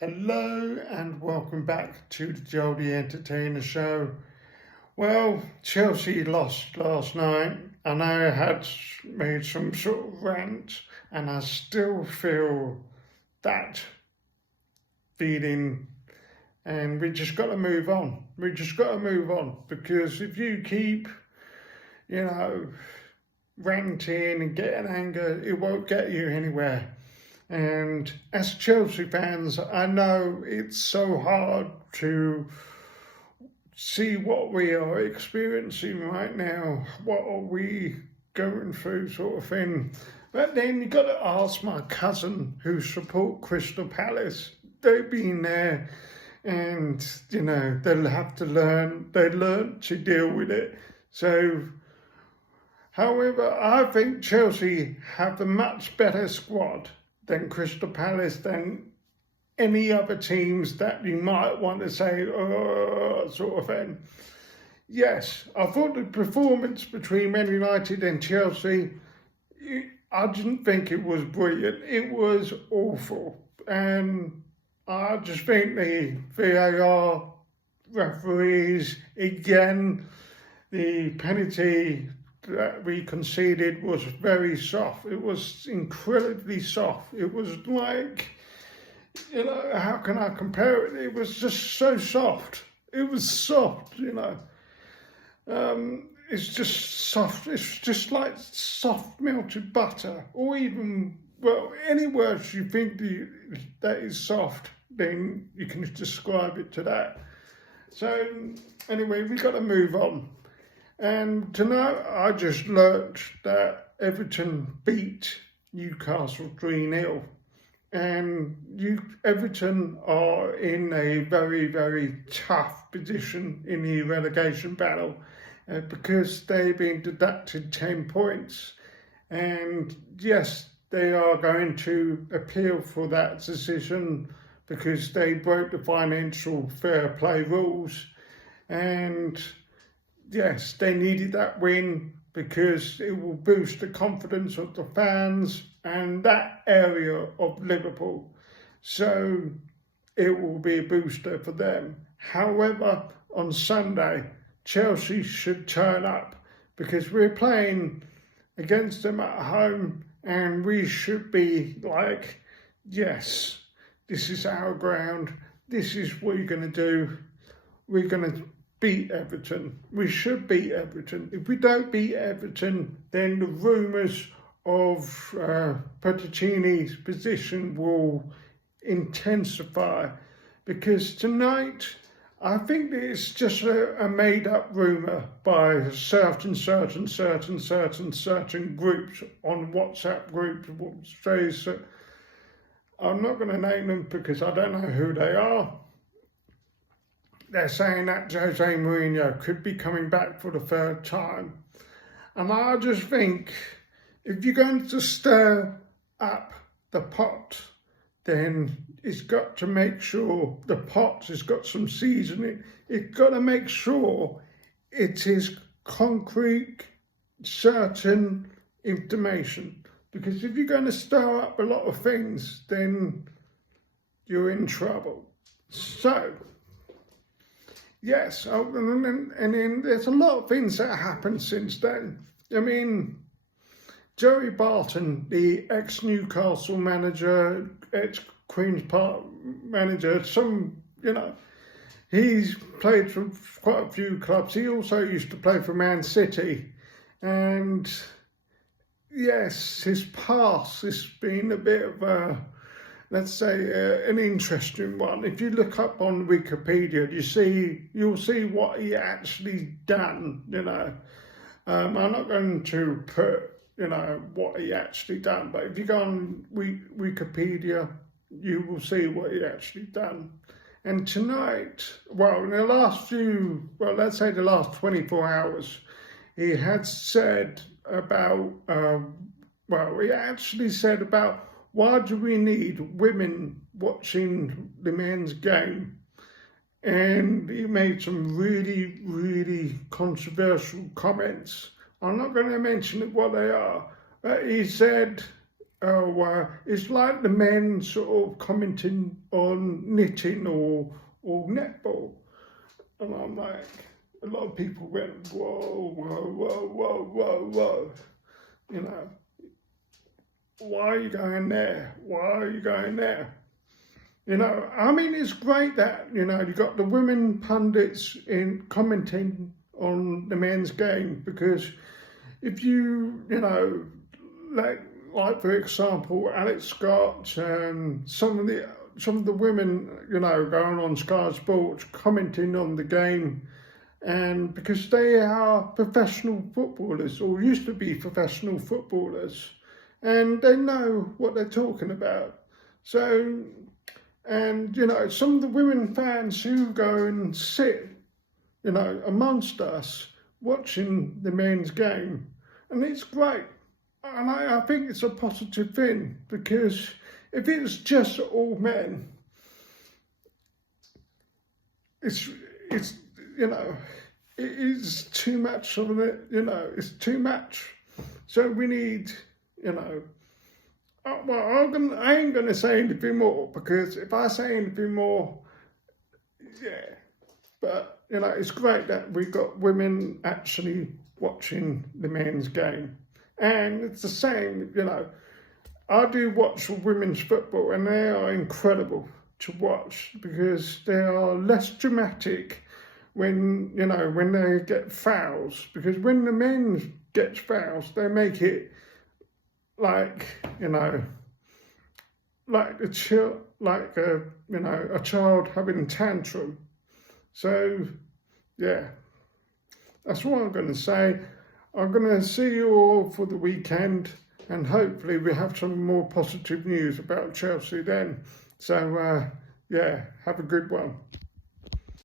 Hello and welcome back to the Joldy Entertainer Show. Well, Chelsea lost last night and I had made some sort of rant and I still feel that feeling and we just got to move on. We just got to move on because if you keep, ranting and getting anger, it won't get you anywhere. And as Chelsea fans, I know it's so hard to see what we are experiencing right now. What are we going through, sort of thing. But then you got to ask my cousin who support Crystal Palace. They've been there and, they'll have to learn. They learn to deal with it. So, however, I think Chelsea have a much better squad than Crystal Palace, than any other teams that you might want to say, sort of thing. Yes, I thought the performance between Man United and Chelsea, I didn't think it was brilliant. It was awful. And I just think the VAR referees, again, the penalty that we conceded was very soft. It was incredibly soft. It was like, how can I compare it? It was just so soft. It was soft, It's just soft. It's just like soft melted butter. Or even, any words you think that is soft, then you can describe it to that. So, anyway, we've got to move on. And tonight I just learnt that Everton beat Newcastle 3-0. And Everton are in a very, very tough position in the relegation battle because they've been deducted 10 points. And yes, they are going to appeal for that decision because they broke the financial fair play rules. And yes, they needed that win because it will boost the confidence of the fans and that area of Liverpool. So it will be a booster for them. However, on Sunday, Chelsea should turn up because we're playing against them at home and we should be like, yes, this is our ground. This is what we're going to do. We're going to beat Everton. We should beat Everton. If we don't beat Everton, then the rumours of Pochettino's position will intensify. Because tonight, I think it's just a made-up rumour by certain groups on WhatsApp groups. I'm not going to name them because I don't know who they are. They're saying that Jose Mourinho could be coming back for the third time. And I just think, if you're going to stir up the pot, then it's got to make sure the pot has got some seasoning. It's got to make sure it is concrete, certain information. Because if you're going to stir up a lot of things, then you're in trouble. So, yes, and then there's a lot of things that happened since then. I mean, Joey Barton, the ex-Newcastle manager, ex-Queen's Park manager, he's played for quite a few clubs. He also used to play for Man City. And yes, his past has been a bit of a, let's say, an interesting one. If you look up on Wikipedia, you'll see what he actually done, I'm not going to put, what he actually done, but if you go on Wikipedia, you will see what he actually done. And tonight, in the last let's say the last 24 hours, he had said about, he actually said about, why do we need women watching the men's game? And he made some really, really controversial comments. I'm not going to mention what they are. But he said it's like the men sort of commenting on knitting or netball. And I'm like, a lot of people went, whoa, whoa, whoa, whoa, whoa, whoa. You know, why are you going there? Why are you going there? You know, I mean, it's great that, you know, you got the women pundits in commenting on the men's game, because if you know, like for example, Alex Scott and some of the women, you know, going on Sky Sports commenting on the game, and because they are professional footballers or used to be professional footballers, and they know what they're talking about. So, and you know, some of the women fans who go and sit, you know, amongst us watching the men's game, and it's great. And I think it's a positive thing, because if it's just all men, it's you know, it is too much of it, you know, it's too much. So we need, you know, well, I ain't going to say anything more, because if I say anything more, yeah. But, you know, it's great that we've got women actually watching the men's game. And it's the same, you know, I do watch women's football, and they are incredible to watch, because they are less dramatic when, you know, when they get fouls. Because when the men get fouls, they make it like, you know, like a child having a tantrum. So, yeah, that's what I'm going to say. I'm going to see you all for the weekend, and hopefully we have some more positive news about Chelsea then. So, yeah, have a good one.